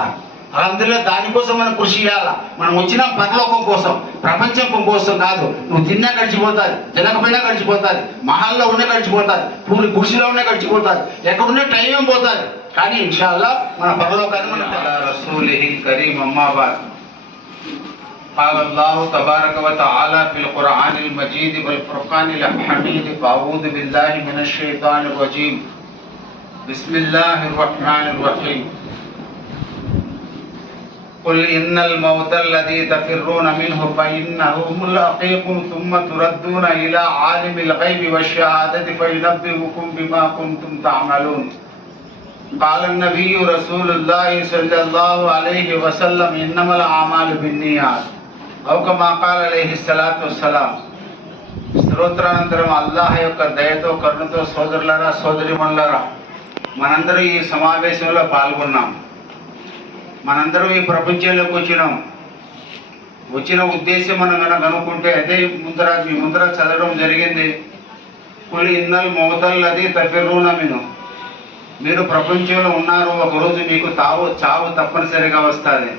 అన్నారు. అల్హమ్దులిల్లాహ్ దానికోసం మనం కృషి చేయాలా. మనం వచ్చిన పరలోకం కోసం, ప్రపంచం కోసం కాదు. నువ్వు తిన్నా గడిచిపోతాది, తినకపోయినా గడిచిపోతాది, మహల్లో ఉన్న గడిచిపోతాది, పూరి గుడిసిలో ఉన్న గడిచిపోతాది, ఎక్కడున్న టైం ఏం పోతుంది. కానీ ఇన్షాల్లా మన పరలోకాన్ని మనం రసూలిహిల్ కరీం అమ్మాబాద్. قال الله تبارك وتعالى في القرآن المجيد والفرقان الحميد أعوذ بالله من الشيطان الرجيم بسم الله الرحمن الرحيم قل إن الموت الذي تفرون منه فإنه ملاقيكم ثم تردون إلى عالم الغيب والشهادة فينبئكم بما كنتم تعملون قال النبي رسول الله صلى الله عليه وسلم إنما الأعمال بالنيات أو كما قال عليه الصلاة والسلام. స్తోత్రానంతరం అల్లాహ్ యొక్క దయతో కరుణతో సోదరులారా సోదరిమణులారా, మనందరూ ఈ సమావేశంలో పాల్గొన్నాం. మనందరూ ఈ ప్రపంచంలోకి వచ్చిన ఉద్దేశం మనం కనుక అనుకుంటే అదే మీ ముందర చదవడం జరిగింది. కుల్ ఇన్నల్ మౌతల్లది తఫిర్రూన మిన్హు. మీరు ప్రపంచంలో ఉన్నారు, ఒకరోజు మీకు చావు తప్పనిసరిగా వస్తుంది.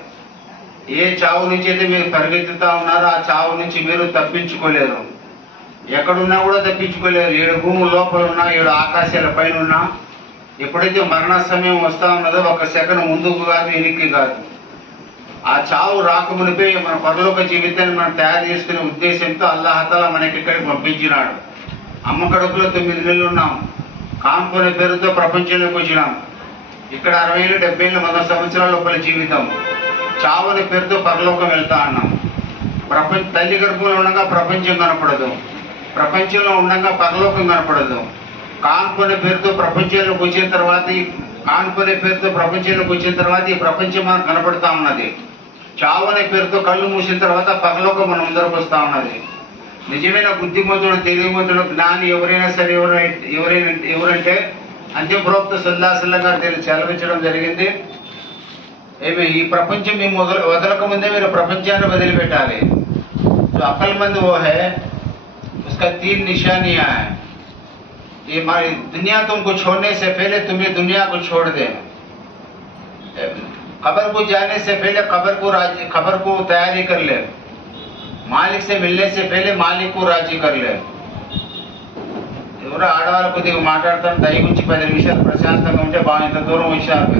ఏ చావు నుంచి అయితే మీరు పరిగెత్తుతా ఉన్నారో ఆ చావు నుంచి మీరు తప్పించుకోలేరు. ఎక్కడున్నా కూడా తప్పించుకోలేరు. 7 భూముల లోపల ఉన్నా, 7 ఆకాశాల పైన ఉన్నా, ఎప్పుడైతే మరణ సమయం వస్తూ ఉన్నదో ఒక సెకండ్ ముందుకు కాదు వెనక్కి కాదు. ఆ చావు రాకమునిపై మన పరలోక జీవితాన్ని మనం తయారు చేసుకునే ఉద్దేశంతో అల్లాహతాలా మనకి ఇక్కడికి పంపించినాడు. అమ్మ కడుపులో 9 నెలలు ఉన్నాం. కాన్పు అనే పేరుతో ప్రపంచంలోకి వచ్చినాం. ఇక్కడ 60 ఏళ్ళు 70 ఏళ్ళు 100 సంవత్సరాల లోపల జీవితం. చావు అనే పేరుతో పరలోకం వెళ్తా అన్నాం. తల్లి గర్భంలో ఉండగా ప్రపంచం కనపడదు, ప్రపంచంలో ఉండగా పరలోకం కనపడదు. కాన్పు అనే పేరుతో ప్రపంచంలోకి వచ్చిన తర్వాత ఈ ప్రపంచం మనకు కనపడతా ఉన్నది. చావు అనే పేరుతో కళ్ళు మూసిన తర్వాత పరలోకం మన ముందరకు వస్తూ ఉన్నది. నిజమైన బుద్ధిమంతుడు, తెలివిమంతుడు, జ్ఞాని ఎవరైనా సరే ఎవరంటే అంత్యం ప్రవక్త సల్లల్లాహు అలైహి వసల్లం గారు సెలవించడం జరిగింది. ఈ ప్రపంచం మేము వదలక ముందే మీరు ప్రపంచాన్ని వదిలిపెట్టాలి. जो अक्लमंद वो है उसका 3 निशानियां हैं. ये दुनिया तुमको छोड़ने से पहले तुम्हें दुनिया को छोड़ दे. कब्र को जाने से पहले कब्र को तैयारी कर ले. मालिक से मिलने से पहले मालिक को राजी कर ले. ఎవరో ఆడవాళ్ళ కొద్దిగా మాట్లాడతాను, దయ గురించి 10 నిమిషాలు ప్రశాంతంగా ఉంటే బాగా ఇంత దూరం వచ్చారు.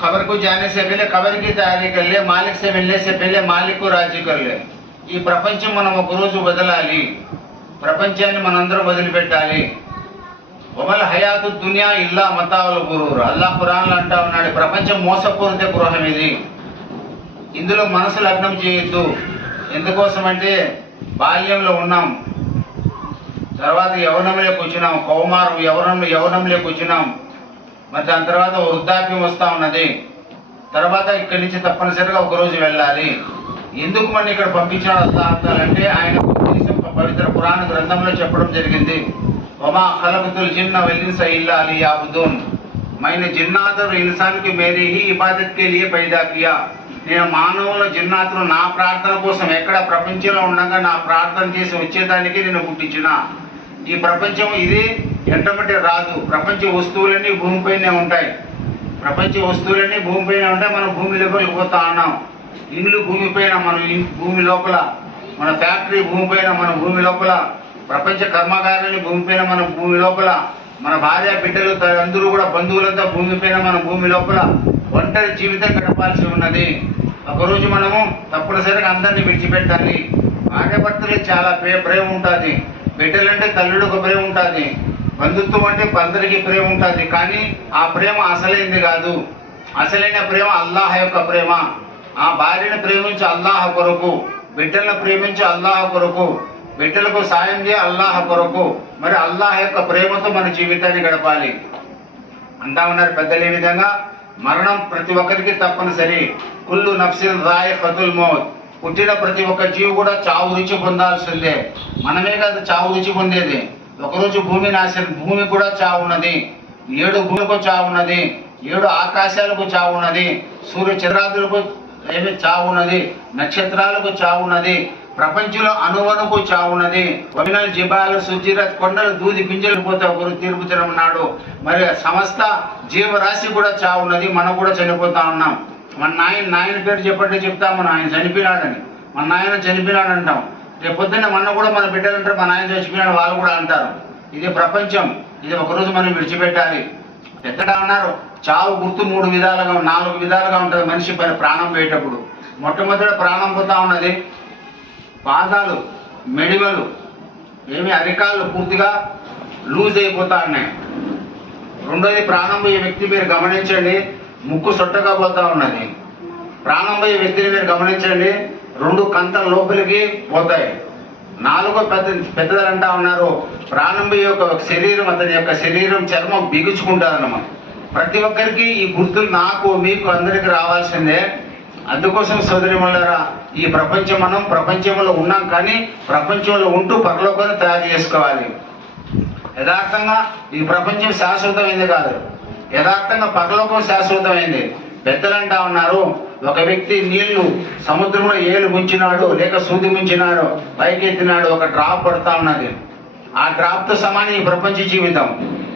खबर को जाने से पहले खबर की तैयारी कर ले, मालिक से मिलने से पहले मालिक को राजी कर ले. ఈ ప్రపంచం మనం ఒక రోజు వదలాలి, ప్రపంచాన్ని మనందరూ వదిలిపెట్టాలి. వమల్ హయాతు దునియా ఇల్లా మతావుల్ గురూర్. అల్లాహ్ ఖురాన్లో అంటా ఉన్నాడు, ప్రపంచం మోసపూరిత గృహం ఇది, ఇందులో మనసు లగ్నం చేయొద్దు. ఎందుకోసం అంటే బాల్యంలో ఉన్నాం, తర్వాత యవనంలోకి వచ్చినాం, కౌమారం యవనంలోకి వచ్చినాం, మరి దాని తర్వాత వృద్ధాప్యం వస్తూ ఉన్నది. తర్వాత ఇక్కడి నుంచి తప్పనిసరిగా ఒకరోజు వెళ్ళాలి. ఎందుకు మన ఇక్కడ పంపించాడు అల్లాహ్ అంటే ఆయన ఉద్దేశం పవిత్ర పురాణ గ్రంథంలో చెప్పడం జరిగింది. వమా ఖలఖతుల్ జిన్న వల్ ఇన్స ఇల్లా లియఅబుదూన్. मैंने जिन्नात और इंसान की मेरी ही इबादत के लिए पैदा किया. నేను మానవుల జిన్నాతులు నా ప్రార్థన కోసం ఎక్కడ ప్రపంచంలో ఉండగా నా ప్రార్థన చేసి వచ్చేదానికి నేను పుట్టించిన. ఈ ప్రపంచం ఇది ఎంటమంటే రాదు. ప్రపంచ వస్తువులన్నీ భూమిపైనే ఉంటాయి. మనం భూమి లోపలికి పోతా ఉన్నాం. ఇల్లు భూమిపైన, మన భూమి లోపల, మన ఫ్యాక్టరీ భూమిపైన, మన భూమి లోపల, ప్రపంచ కర్మాగారాన్ని భూమిపైన, మన భూమి లోపల, మన భార్య బిడ్డలు అందరూ కూడా బంధువులంతా భూమిపైన, మన భూమి లోపల ఒంటరి జీవితం గడపాల్సి ఉన్నది. ఒకరోజు మనము తప్పనిసరిగా అందరినీ విడిచిపెట్టాలి. భార్యాభర్తలకు చాలా ప్రేమ ఉంటుంది, బిడ్డలంటే తల్లుడికి ప్రేమ ఉంటుంది, బంధుత్వం అంటే అందరికీ ప్రేమ ఉంటుంది. కానీ ఆ ప్రేమ అసలైంది కాదు. అసలైన ప్రేమ అల్లాహ్ యొక్క ప్రేమ. ఆ భార్యను ప్రేమించి అల్లాహ్ కొరకు, బిడ్డలను ప్రేమించి అల్లాహ్ కొరకు, బిడ్డలకు సాయం చేయ అల్లాహ్ కొరకు. మరి అల్లాహ్ యొక్క ప్రేమతో మన జీవితాన్ని గడపాలి. అంటా ఉన్నారు పెద్దలు. ఈ విధంగా మరణం ప్రతి ఒక్కరికి తప్పనిసరి. కుల్లు నఫ్సిన్ రాయిఖతుల్ మౌత్. పుట్టిన ప్రతి ఒక్క జీవి కూడా చావు రుచి పొందాల్సిందే. మనమే కాదు చావు రుచి పొందేది. ఒకరోజు భూమి కూడా చావు ఉన్నది, 7 భూములకు చావు ఉన్నది, 7 ఆకాశాలకు చావు ఉన్నది, సూర్య చంద్రాదులకు చావు ఉన్నది, నక్షత్రాలకు చావు ఉన్నది, ప్రపంచంలో అణువణుకు చావున్నది. వమినల్ జిబాలు సుజిరత్, కొండలు దూది పింజలు పోతే ఒకరు తీర్పు తినమన్నాడు. మరి సమస్త జీవరాశి కూడా చావున్నది. మనం కూడా చనిపోతా ఉన్నాం. మన నాయన పేరు చెప్పండి, చెప్తాము ఆయన చనిపోయినాడని. మన నాయన చనిపోయినాడు అంటాం. రేపు పొద్దున్న మన కూడా మన బిడ్డలు అంటారు మన ఆయన చచ్చిపోయినాడు, వాళ్ళు కూడా అంటారు. ఇది ప్రపంచం. ఇది ఒకరోజు మనం విడిచిపెట్టాలి. ఎక్కడ అన్నారు చావు గుర్తు 3 విధాలుగా 4 విధాలుగా ఉంటుంది మనిషి ప్రాణం పోయేటప్పుడు. మొట్టమొదటి ప్రాణం పోతా ఉన్నది పాదాలు, మెడిమలు, అరికాళ్ళు పూర్తిగా లూజ్ అయిపోతా ఉన్నాయి. రెండోది ప్రాణం పోయే వ్యక్తి మీరు గమనించండి, ముక్కు సొట్టగా పోతా ఉన్నది. ప్రాణం పోయే వ్యక్తిని మీరు గమనించండి, 2 కంతల లోపలికి పోతాయి. 4 పెద్దలు అంటా ఉన్నారు ప్రాణం పోయే ఒక శరీరం, అతని యొక్క శరీరం చర్మం బిగుచుకుంటారన్నమాట. ప్రతి ఒక్కరికి ఈ గుర్తులు నాకు మీకు అందరికి రావాల్సిందే. అందుకోసం సోదరిమణులారా, ఈ ప్రపంచం మనం ప్రపంచంలో ఉన్నాం, కానీ ప్రపంచంలో ఉంటూ పరలోకాన్ని తయారు చేసుకోవాలి. యథార్థంగా ఈ ప్రపంచం శాశ్వతమైంది కాదు, యథార్థంగా పరలోకం శాశ్వతమైంది. పెద్దలు అంటా ఉన్నారు ఒక వ్యక్తి నీళ్లు సముద్రంలో ఏలు ముంచినాడు, లేక సూది ముంచినాడు, పైకి ఎత్తినాడు, ఒక డ్రాప్ పడతా ఉన్నది. ఆ డ్రాప్ తో సమానం ఈ ప్రపంచ జీవితం.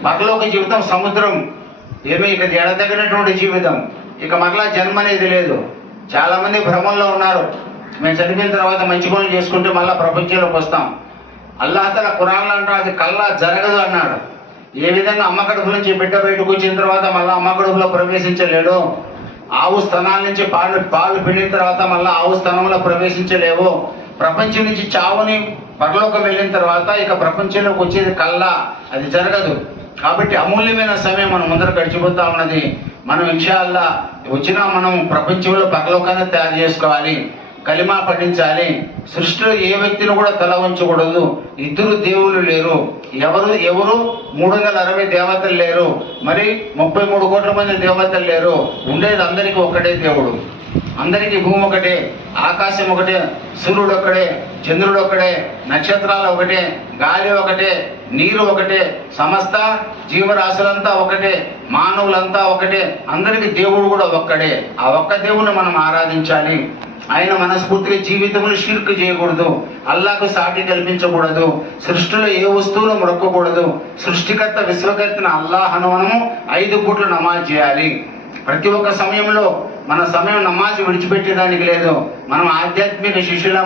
పరలోక జీవితం సముద్రం, ఇక ఎడతగినటువంటి జీవితం. ఇక మరలా జన్మ అనేది లేదు. చాలా మంది భ్రమంలో ఉన్నారు, మేము చనిపోయిన తర్వాత మంచి పనులు చేసుకుంటే మళ్ళా ప్రపంచంలోకి వస్తాం. అల్లాహ్ తఆలా ఖురాన్లో అంటాడు అది కల్లా జరగదు అన్నాడు. ఏ విధంగా అమ్మ కడుపు నుంచి బిడ్డ బయటకు వచ్చిన తర్వాత మళ్ళీ అమ్మ కడుపులో ప్రవేశించలేడు, ఆవు స్థనాల నుంచి పాలు పిండిన తర్వాత మళ్ళీ ఆవు స్థనంలో ప్రవేశించలేవు, ప్రపంచం నుంచి చావుని పరలోకం వెళ్ళిన తర్వాత ఇక ప్రపంచంలోకి వచ్చేది కల్లా, అది జరగదు. కాబట్టి అమూల్యమైన సమయం మనం ముందర గడిచిపోతా ఉన్నది. మనం ఇన్షాల్లా వచ్చినా మనం ప్రపంచంలో పరలోకాన్ని తయారు చేసుకోవాలి, కలిమా పఠించాలి. సృష్టిలో ఏ వ్యక్తిని కూడా తల వంచకూడదు. ఇద్దరు దేవుళ్ళు లేరు, ఎవరు 360 దేవతలు లేరు, మరి 33 కోట్ల మంది దేవతలు లేరు. ఉండేది అందరికీ ఒక్కటే దేవుడు. అందరికీ భూమి ఒకటే, ఆకాశం ఒకటే, సూర్యుడు ఒక్కడే, చంద్రుడు ఒక్కడే, నక్షత్రాలు ఒకటే, గాలి ఒకటే, నీరు ఒకటే, సమస్త జీవరాశులంతా ఒకటే, మానవులంతా ఒకటే, అందరికీ దేవుడు కూడా ఒక్కడే. ఆ ఒక్క దేవుని మనం ఆరాధించాలి. ఆయన మనస్ఫూర్తిగా జీవితంలో షిర్క్ చేయకూడదు, అల్లాహకు సాటి కల్పించకూడదు, సృష్టిలో ఏ వస్తువులు మొక్కకూడదు. సృష్టికర్త విశ్వకర్తన అల్లాహ్ అని మనము 5 పూట్ల నమాజ్ చేయాలి. ప్రతి ఒక్క సమయంలో మన సమయం నమాజ్ విడిచిపెట్టేదానికి లేదు. మనం ఆధ్యాత్మిక శిష్యులా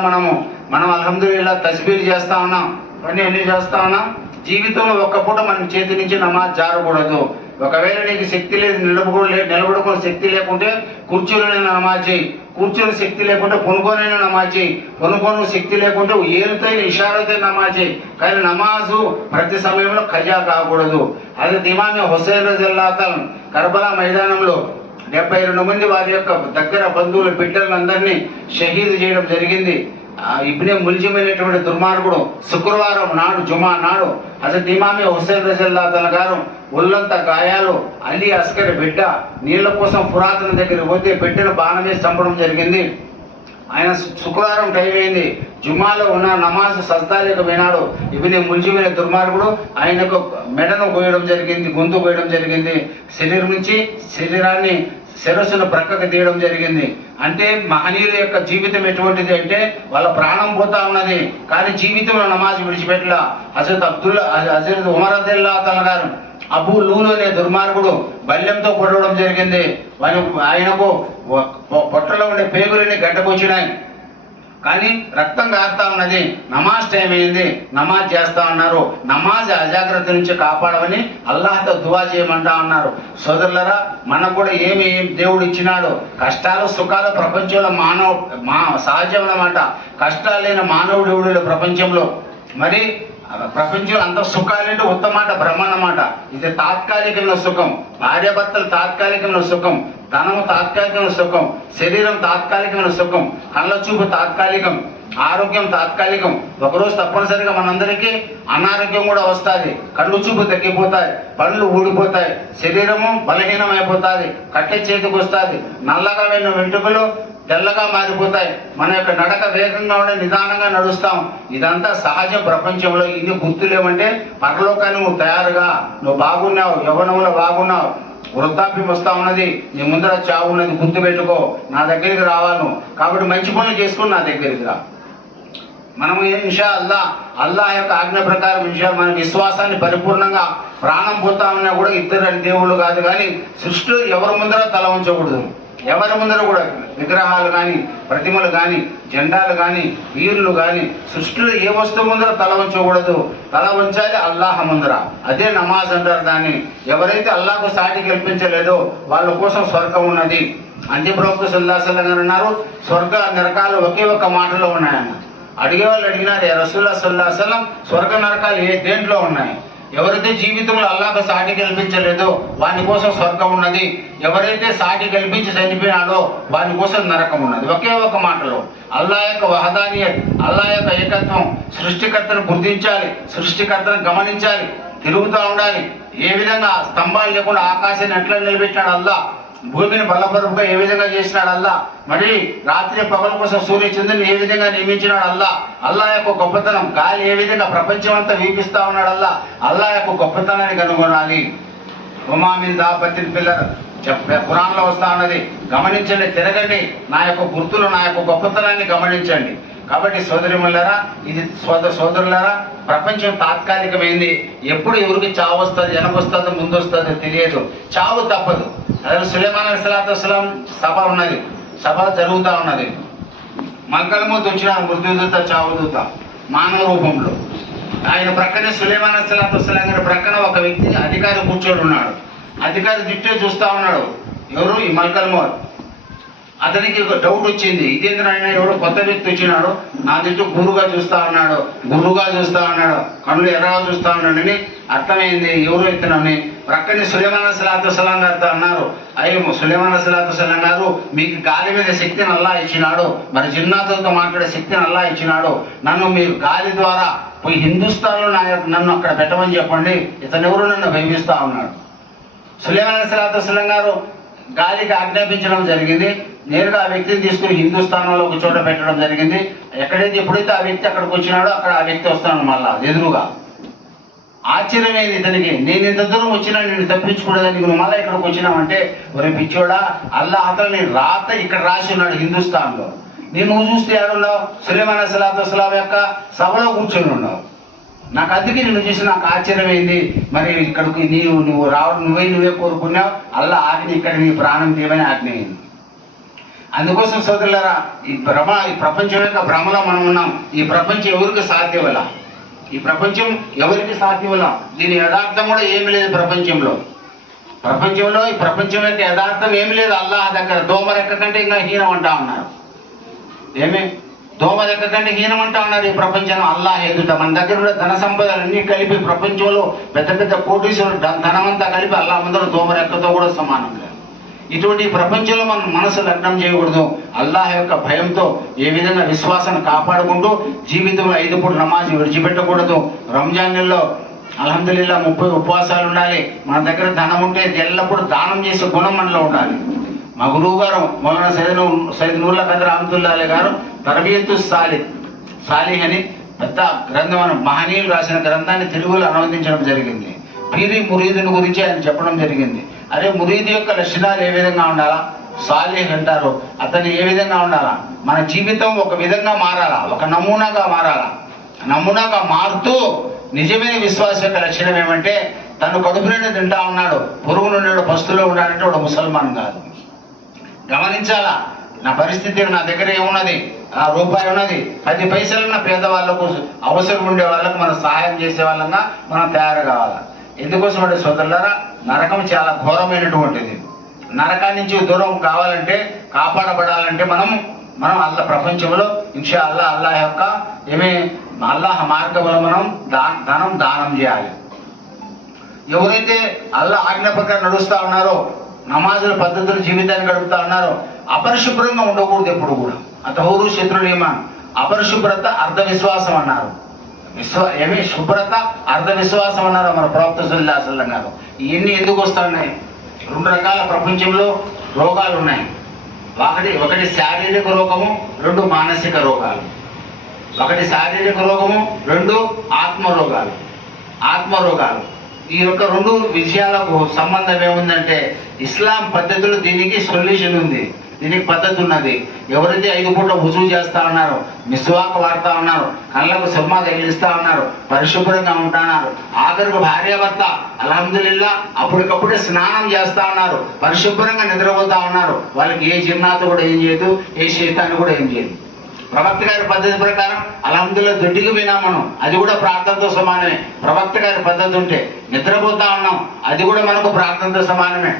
మనం అల్హమ్దులిల్లాహ్ తస్బీహ్ చేస్తా ఉన్నాం, అన్ని చేస్తా ఉన్నాం. జీవితంలో ఒక్క పూట మన చేతి నుంచి నమాజ్ జారకూడదు. ఒకవేళ నీకు శక్తి లేదు, నిలబడుకునే శక్తి లేకుంటే కూర్చోనైనా నమాజ్ చేయి, కూర్చొని శక్తి లేకుంటే పొనుకోనైనా నమాజ్ చేయి, పొనుకోను శక్తి లేకుంటే ఏలుతో ఇషారాతో నమాజ్ చేయి. కానీ నమాజు ప్రతి సమయంలో ఖజా కాకూడదు. అది ఇమామ్ హుసైన్ రజియల్లాహు అన్హు కర్బలా మైదానంలో 72 మంది వారి యొక్క దగ్గర బంధువుల బిడ్డలందరినీ షహీద్ చేయడం జరిగింది. ఇబ్నే ముల్జిమ్ అనేటువంటి దుర్మార్గుడు శుక్రవారం నాడు జుమా నాడు హజరత్ ఇమామ్ హుసైన్ రజియల్లాహు అన్హు గారు ఒళ్ళంతా గాయాలు, అలీ అస్కర్ బిడ్డ నీళ్ల కోసం పురాతన దగ్గర పోతే బిడ్డను బాణం వేసి చంపడం జరిగింది. ఆయన శుక్రవారం టైం అయింది, జుమాలో ఉన్న నమాజ్ సజ్దాలకు వినాడు. ఇబ్నే ముల్జిమ్ అనే దుర్మార్గుడు ఆయనకు మెడను కోయడం జరిగింది, గొంతు కోయడం జరిగింది, శరీరం నుంచి శరీరాన్ని శిరస్సును ప్రక్కకు తీయడం జరిగింది. అంటే మహనీయుల యొక్క జీవితం ఎటువంటిది అంటే వాళ్ళ ప్రాణం పోతా ఉన్నది, కానీ జీవితంలో నమాజ్ విడిచిపెట్టలా. హజరత్ ఉమర్ రదియల్లాహు అన్హు గారు అబూ లూలు అనే దుర్మార్గుడు బల్యంతో కొట్టడం జరిగింది. ఆయనకు పొట్టలో ఉండే పేగులని గడ్డకొచ్చినాయి, కానీ రక్తం కారుతా ఉన్నది. నమాజ్ టైం అయింది, నమాజ్ చేస్తా ఉన్నారు. నమాజ్ అజాగ్రత్త నుంచి కాపాడమని అల్లాహ్తో దువా చేయమంటా ఉన్నారు. సోదరులరా, మనకు కూడా ఏమి దేవుడు ఇచ్చినాడు. కష్టాలు సుఖాలు ప్రపంచంలో సహజం అన్నమాట. కష్టాలు లేని మానవుడు ఎవడు ప్రపంచంలో. మరి ప్రపంచంలో అంత సుఖాలంటే ఉత్తమాట భ్రమ అన్నమాట. ఇది తాత్కాలికమైన సుఖం. భార్యాభర్తలు తాత్కాలికమైన సుఖం, ధనము తాత్కాలికమైన సుఖం, శరీరం తాత్కాలికమైన సుఖం, కళ్ళ చూపు తాత్కాలికం, ఆరోగ్యం తాత్కాలికం. ఒకరోజు తప్పనిసరిగా మనందరికీ అనారోగ్యం కూడా వస్తుంది, కళ్ళు చూపు తగ్గిపోతాయి, పళ్ళు ఊడిపోతాయి, శరీరము బలహీనమైపోతుంది, కట్టె చేతికి వస్తుంది, నల్లగా వెళ్ళిన వెంట్రుకలు తెల్లగా మారిపోతాయి, మన యొక్క నడక వేగంగా ఉండే నిదానంగా నడుస్తాం. ఇదంతా సహజం ప్రపంచంలో. ఇన్ని గుర్తులేమంటే పరలోకాన్ని నువ్వు తయారుగా, నువ్వు బాగున్నావు, యవ్వనంలో బాగున్నావు, వృద్ధాప్యం వస్తా ఉన్నది, నీ ముందర చావు ఉన్నది, గుర్తు పెట్టుకో. నా దగ్గరికి రావాలి, కాబట్టి మంచి పనులు చేసుకుని నా దగ్గరికి రా. మనము ఇన్షా అల్లాహ్ యొక్క ఆజ్ఞ ప్రకారం మన విశ్వాసాన్ని పరిపూర్ణంగా ప్రాణం పోతామన్నా కూడా ఇద్దరు దేవుళ్ళు కాదు, కానీ సృష్టిలో ఎవరి ముందర తల ఉంచకూడదు. ఎవరి ముందర కూడా విగ్రహాలు కానీ, ప్రతిమలు కానీ, జెండాలు కానీ, వీరులు కానీ, సృష్టిలో ఏ వస్తువు ముందర తల ఉంచకూడదు. తల ఉంచాలి అల్లాహ్ ముందర. అదే నమాజ్ అంటారు దాన్ని. ఎవరైతే అల్లాహకు సాటి కల్పించలేదో వాళ్ళ కోసం స్వర్గం ఉన్నది. అంతే ప్రవక్త సల్లల్లాహు అలైహి వసల్లం గారు అన్నారు, స్వర్గ నరకాలు ఒకే ఒక్క మాటలో ఉన్నాయన్న. అడిగే వాళ్ళు అడిగినారు, యా రసూలుల్లాహి సల్లల్లాహు అలైహి వసల్లం, స్వర్గ నరకాలు దేంట్లో ఉన్నాయి? ఎవరైతే జీవితంలో అల్లాహకు సాటి కల్పించలేదో వాని కోసం స్వర్గం ఉన్నది, ఎవరైతే సాటి కల్పించి చనిపోయినాడో వాని కోసం నరకం ఉన్నది. ఒకే ఒక మాటలో అల్లాహ్ యొక్క వహదానియత్, అల్లాహ్ యొక్క ఏకత్వం, సృష్టికర్తను గుర్తించాలి, సృష్టికర్తను గమనించాలి, తిరుగుతూ ఉండాలి. ఏ విధంగా స్తంభాలు లేకుండా ఆకాశాన్ని ఎట్లా నిలబెట్టినాడు అల్లాహ్, భూమిని బలపరుపుగా ఏ విధంగా చేసినాడు అల్లాహ్, మరి రాత్రి పగల కోసం సూర్య చంద్రుని ఏ విధంగా నియమించినాడు అల్లాహ్, అల్లాహ్ యొక్క గొప్పతనం, గాలి ఏ విధంగా ప్రపంచం అంతా వీపిస్తా ఉన్నాడు అల్లాహ్, అల్లాహ్ యొక్క గొప్పతనాన్ని కనుగొనాలి. ఉమామిన్ దాపత్తిని పిల్లలు ఖురాన్లో వస్తా ఉన్నది. గమనించండి, తిరగండి, నా యొక్క గుర్తులు, నా యొక్క గొప్పతనాన్ని గమనించండి. కాబట్టి సోదరిమల్లారా, ఇది సోదరులారా, ప్రపంచం తాత్కాలికమైంది. ఎప్పుడు ఎవరికి చావు వస్తుంది, వెనకొస్తుందో ముందు వస్తుందో తెలియదు. చావు తప్పదు. అదే సులైమాన్ అలైహిస్సలాతు వస్సలాం సభ ఉన్నది, సభ జరుగుతూ ఉన్నది. మల్కల్ మౌత్ వచ్చినాడు, మృత్యుదూత, చావుదూత మానవ రూపంలో. ఆయన ప్రక్కనే సులైమాన్ అలైహిస్సలాతు వస్సలాం గారి ప్రక్కన ఒక వ్యక్తి అధికారి కూర్చొని ఉన్నాడు. అధికారి దిట్టే చూస్తూ ఉన్నాడు. ఎవరు? ఈ మల్కల్ మౌత్. అతనికి ఒక డౌట్ వచ్చింది, ఇదేంద్రైనా ఎవడో కొత్త వ్యక్తి వచ్చినాడు, నా దిట్టు గురుగా చూస్తా ఉన్నాడు, కళ్ళు ఎర్రగా చూస్తా ఉన్నాడని అర్థమైంది. ఎవరు ఎత్తునని ప్రక్కనే సులైమాన్ అలైహిస్సలాతు వస్సలాం గారితో అన్నారు, అయ్యో సులైమాన్ అలైహిస్సలాతు వస్సలాం గారు, మీకు గాలి మీద శక్తిని అల్లాహ్ ఇచ్చినాడు, మరి జిన్నాతులతో మాట్లాడే శక్తిని అల్లాహ్ ఇచ్చినాడు, నన్ను మీరు గాలి ద్వారా పోయి హిందుస్థాన్లో నన్ను అక్కడ పెట్టమని చెప్పండి, ఇతను ఎవరు నన్ను భయమిస్తా ఉన్నాడు. సులైమాన్ అలైహిస్సలాతు వస్సలాం గారు గాలికి ఆజ్ఞాపించడం జరిగింది. నేరుగా ఆ వ్యక్తిని తీసుకుని హిందుస్థానంలో ఒక చోట పెట్టడం జరిగింది. ఎప్పుడైతే ఆ వ్యక్తి అక్కడికి వచ్చినాడో అక్కడ ఆ వ్యక్తి వస్తాను మళ్ళా ఎదురుగా. ఆశ్చర్యమైంది ఇతనికి, నేను ఇంత దూరం వచ్చినా నేను తప్పించుకోలేదని నువ్వు మళ్ళీ ఇక్కడికి వచ్చినావంటే, ఒరే పిచ్చోడా, అల్లాహ్ అతని రాత ఇక్కడ రాసి ఉన్నాడు హిందుస్థాన్లో, నువ్వు చూస్తే ఎవరున్నావు? సులైమాన్ అలైహిస్సలాతు వస్సలాం యొక్క సభలో కూర్చొని ఉన్నావు. నాకు అందుకే నిన్ను చూసి నాకు ఆశ్చర్యమైంది. మరి ఇక్కడికి నువ్వు రావడం నువ్వే కోరుకున్నావు, అల్లాహ్ ఆజ్ఞ ఇక్కడ నీ ప్రాణం తీయమని ఆజ్ఞ అయింది. అందుకోసం సోదరులారా, ఈ ప్రపంచం యొక్క భ్రమలో మనం ఉన్నాం. ఈ ప్రపంచం ఎవరికి సాధ్యవల? ఈ ప్రపంచం ఎవరికి సాధ్యవల? దీని యథార్థం కూడా ఏమి లేదు ప్రపంచంలో. ఈ ప్రపంచం యొక్క యథార్థం ఏమి లేదు అల్లాహ్ దగ్గర. దోమరెక్క కంటే ఇంకా హీనం అంటా ఉన్నారు. దోమరెక్క కంటే హీనం అంటా ఉన్నారు ఈ ప్రపంచం అల్లాహ్ ఎదుట. మన దగ్గర కూడా ధన సంపదలన్నీ కలిపి ప్రపంచంలో పెద్ద పెద్ద కోటీశ్వరులు ధనమంతా కలిపి అల్లాహ్ ముందర దోమరెక్కతో కూడా సమానంగా. ఇటువంటి ప్రపంచంలో మనం మనసు లగ్నం చేయకూడదు. అల్లాహ్ యొక్క భయంతో ఏ విధంగా విశ్వాసాన్ని కాపాడుకుంటూ జీవితంలో 5 పూట నమాజ్ విడిచిపెట్టకూడదు. రంజాన్ నెలలో అల్హమ్దులిల్లా 30 ఉపవాసాలు ఉండాలి. మన దగ్గర ధనం ఉంటే ఎల్లప్పుడూ దానం చేసే గుణం మనలో ఉండాలి. మా గురువు గారు మౌలానా సయ్యద్ నూరుల్లా ఖాదర్ రహమతుల్లాహి గారు తర్బియతు సాలిహ్ అని పెద్ద గ్రంథం, మహనీయులు రాసిన గ్రంథాన్ని తెలుగులో అనువదించడం జరిగింది. పీరి మురీదుని గురించి ఆయన చెప్పడం జరిగింది. అరే మురీదు యొక్క లక్షణాలు ఏ విధంగా ఉండాలా? సాలిహ్ అంటారు. అతను ఏ విధంగా ఉండాలా? మన జీవితం ఒక విధంగా మారాలా, ఒక నమూనాగా మారాలా. నమూనాగా మారుతూ నిజమైన విశ్వాస యొక్క లక్షణం ఏమంటే, తను కడుపు నిండా తింటా ఉన్నాడు, పొరుగు నుండి పస్తులో ఉన్నాడంటే వాడు ముసల్మాన్ కాదు. గమనించాలా, నా పరిస్థితి, నా దగ్గర ఏమున్నది, ఆ రూపాయి ఉన్నది, 10 పైసలున్న పేదవాళ్ళకు, అవసరం ఉండే వాళ్ళకు మనం సహాయం చేసే వాళ్ళంగా మనం తయారు కావాలి. ఎందుకోసం అంటే సోదరులారా, నరకం చాలా ఘోరమైనటువంటిది. నరకాన్ని నుంచి దూరం కావాలంటే, కాపాడబడాలంటే మనం ప్రపంచంలో ఇన్షా అల్లాహ్ యొక్క అల్లాహ్ మార్గంలో మనం దానం చేయాలి. ఎవరైతే అల్లాహ్ ఆజ్ఞ ప్రకారం నడుస్తా ఉన్నారో, నమాజుల పద్ధతులు జీవితాన్ని గడుపుతా ఉన్నారో, అపరిశుభ్రంగా ఉండకూడదు ఎప్పుడు కూడా. అతహూరు శత్రునియమాన్, అపరిశుభ్రత అర్ధ విశ్వాసం అన్నారు. శుభ్రత అర్ధ విశ్వాసం అన్నారు మన ప్రవక్త సల్లల్లాహు అలైహి వసల్లం గారు. ఇవన్నీ ఎందుకు వస్తున్నాయి? 2 రకాల ప్రపంచంలో రోగాలు ఉన్నాయి. ఒకటి శారీరక రోగము, 2 మానసిక రోగాలు. ఒకటి శారీరక రోగము, 2 ఆత్మరోగాలు. ఈ యొక్క 2 విషయాలకు సంబంధం ఏముందంటే, ఇస్లాం పద్ధతులు దీనికి సొల్యూషన్ ఉంది. దీనికి పద్ధతి ఉన్నది. ఎవరైతే 5 పూట్ల వుజూ చేస్తా ఉన్నారో, మిస్వాక్ వాడుతా ఉన్నారు, కళ్ళకు సుర్మా తగిలిస్తా ఉన్నారు, పరిశుభ్రంగా ఉంటున్నారు, ఆఖరికి భార్యాభర్త అల్హమ్దులిల్లా అప్పటికప్పుడే స్నానం చేస్తా ఉన్నారు, పరిశుభ్రంగా నిద్రపోతా ఉన్నారు, వాళ్ళకి ఏ జిన్నాతు కూడా ఏం చేయదు, ఏ శైతాన్ని కూడా ఏం చేయదు. ప్రవక్త గారి పద్ధతి ప్రకారం అల్హమ్దుల్లా దొడ్డికి పోయినా మనం, అది కూడా ప్రార్థనతో సమానమే. ప్రవక్త గారి పద్ధతి ఉంటే నిద్రపోతా ఉన్నాం, అది కూడా మనకు ప్రార్థనతో సమానమే.